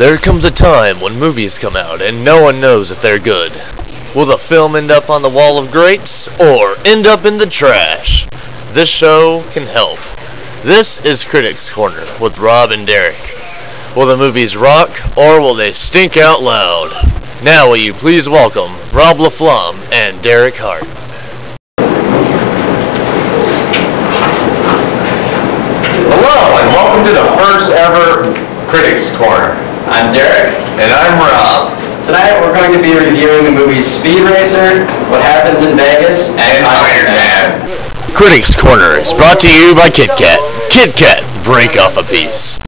There comes a time when movies come out and no one knows if they're good. Will the film end up on the wall of greats or end up in the trash? This show can help. This is Critics Corner with Rob and Derek. Will the movies rock or will they stink out loud? Now will you please welcome Rob LaFlamme and Derek Hart. Hello and welcome to the first ever Critics Corner. I'm Derek. And I'm Rob. Tonight we're going to be reviewing the movies Speed Racer, What Happens in Vegas, and Iron Man. Critics Corner is brought to you by Kit Kat. Kit Kat, break off a piece.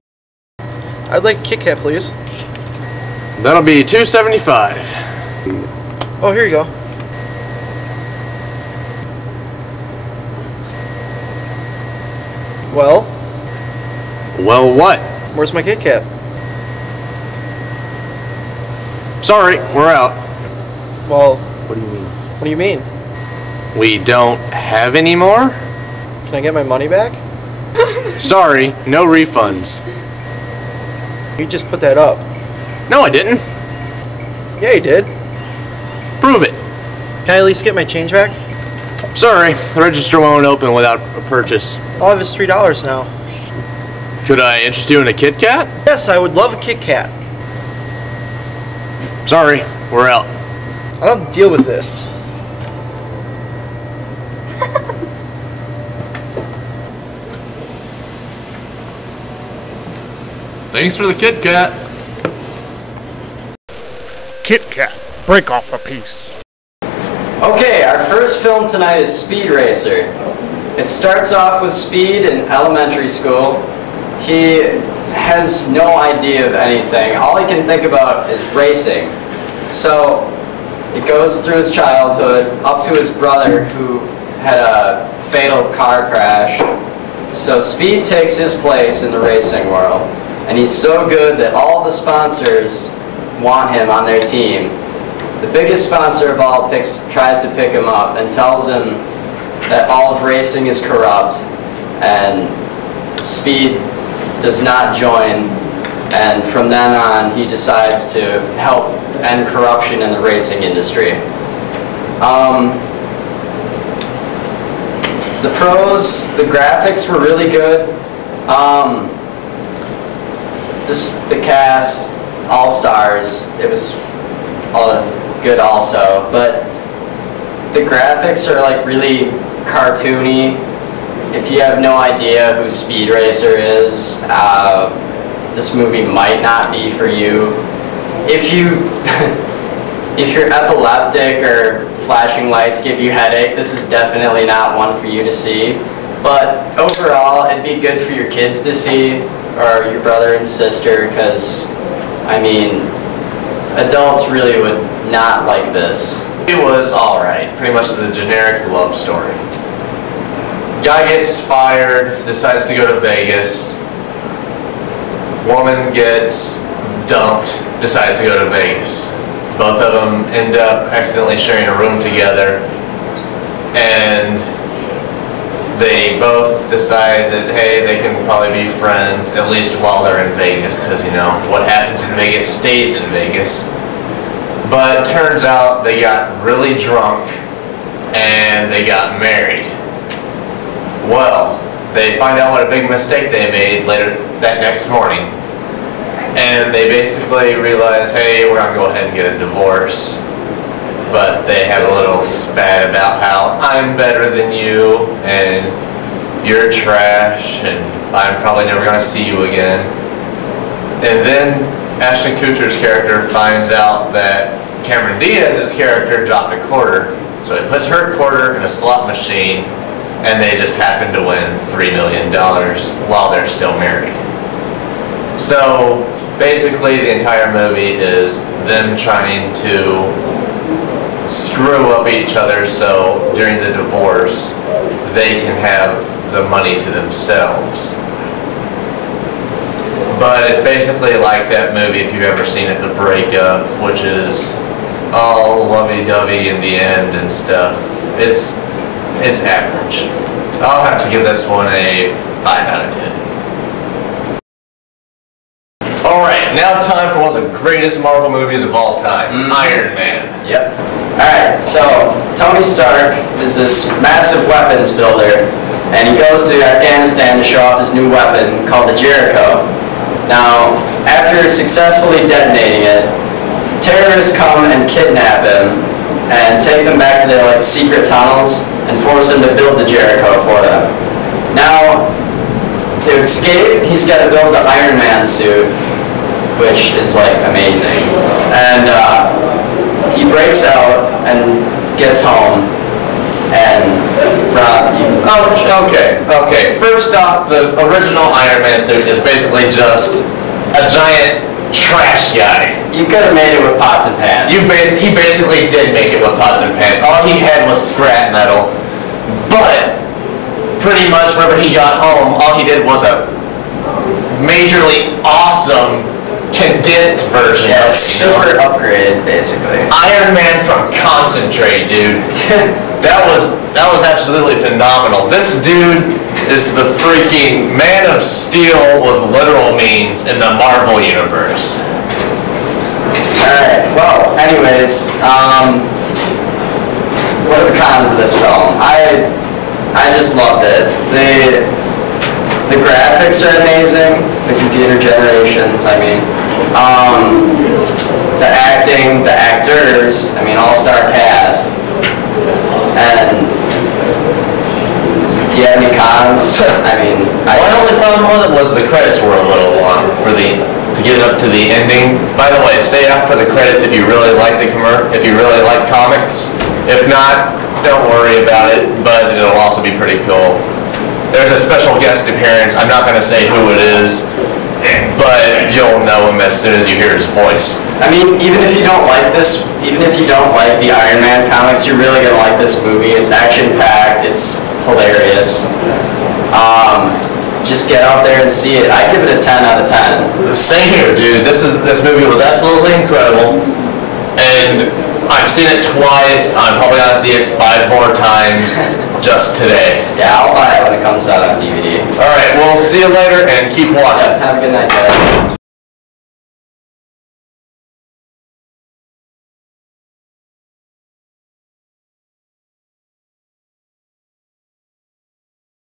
I'd like a Kit Kat, please. That'll be $2.75. Oh, here you go. Well, Well, what? where's my Kit Kat? Sorry, we're out. Well, What do you mean? what do you mean? We don't have any more? Can I get my money back? Sorry, no refunds. You just put that up. No, I didn't. Yeah, you did. Prove it. Can I at least get my change back? Sorry, the register won't open without a purchase. All I have is $3 now. Could I interest you in a Kit Kat? Yes, I would love a Kit Kat. Sorry, we're out. I don't deal with this. Thanks for the Kit Kat. Kit Kat, break off a piece. Okay, our first film tonight is Speed Racer. It starts off with Speed in elementary school. He has no idea of anything. All he can think about is racing. So it goes through his childhood up to his brother who had a fatal car crash. So Speed takes his place in the racing world. And he's so good that all the sponsors want him on their team. The biggest sponsor of all tries to pick him up and tells him that all of racing is corrupt, and Speed does not join, and from then on he decides to help end corruption in the racing industry. The pros, the graphics were really good. The cast, all stars, it was all good also, but the graphics are like really cartoony. If you have no idea who Speed Racer is, this movie might not be for you. If you're epileptic or flashing lights give you headache, this is definitely not one for you to see. But overall, it'd be good for your kids to see, or your brother and sister, because, I mean, adults really would not like this. It was alright, pretty much the generic love story. Guy gets fired, decides to go to Vegas. Woman gets dumped, decides to go to Vegas. Both of them end up accidentally sharing a room together, and they both decide that, hey, they can probably be friends, at least while they're in Vegas, because, you know, what happens in Vegas stays in Vegas. But it turns out they got really drunk and they got married. Well, they find out what a big mistake they made later that next morning. And they basically realize, hey, we're gonna go ahead and get a divorce. But they have a little spat about how I'm better than you and you're trash and I'm probably never gonna see you again. And then Ashton Kutcher's character finds out that Cameron Diaz's character dropped a quarter, so he puts her quarter in a slot machine, and they just happen to win $3 million while they're still married. So basically the entire movie is them trying to screw up each other so during the divorce they can have the money to themselves. But it's basically like that movie, if you've ever seen it, The Breakup, which is all lovey-dovey in the end and stuff. It's average. I'll have to give this one a 5 out of 10. Alright, now time for one of the greatest Marvel movies of all time, Iron Man. Yep. Alright, so Tony Stark is this massive weapons builder, and he goes to Afghanistan to show off his new weapon called the Jericho. Now, after successfully detonating it, terrorists come and kidnap him and take them back to their like secret tunnels and force him to build the Jericho for them. Now, to escape, he's got to build the Iron Man suit, which is like amazing. And he breaks out and gets home. And Rob, you... Oh, okay. First off, the original Iron Man suit is basically just a giant trash guy. You could have made it with pots and pans. He basically did make it with pots and pans. All he had was scrap metal. But pretty much whenever he got home, all he did was a majorly awesome condensed version of it. Super upgraded, basically. Iron Man from concentrate, dude. That was absolutely phenomenal. This dude is the freaking Man of Steel with literal means in the Marvel universe. Alright, well, anyways, what are the cons of this film? I just loved it. The graphics are amazing, the computer generations, I mean, the acting, the actors, I mean, all-star cast. And do you have any cons? I mean, My only problem with it was the credits were a little long to get up to the ending. By the way, stay after the credits if you really like if you really like comics. If not, don't worry about it, but it'll also be pretty cool. There's a special guest appearance. I'm not going to say who it is, but you'll know him as soon as you hear his voice. I mean, even if you don't like this, even if you don't like the Iron Man comics, you're really gonna like this movie. It's action-packed, it's hilarious. Just get out there and see it. I give it a 10 out of 10. Same here, dude. This movie was absolutely incredible, and I've seen it twice. I'm probably gonna see it 5 more times just today. Yeah, I'll buy it when it comes out on DVD. All right, we'll see you later, and keep watching. Have a good night, guys.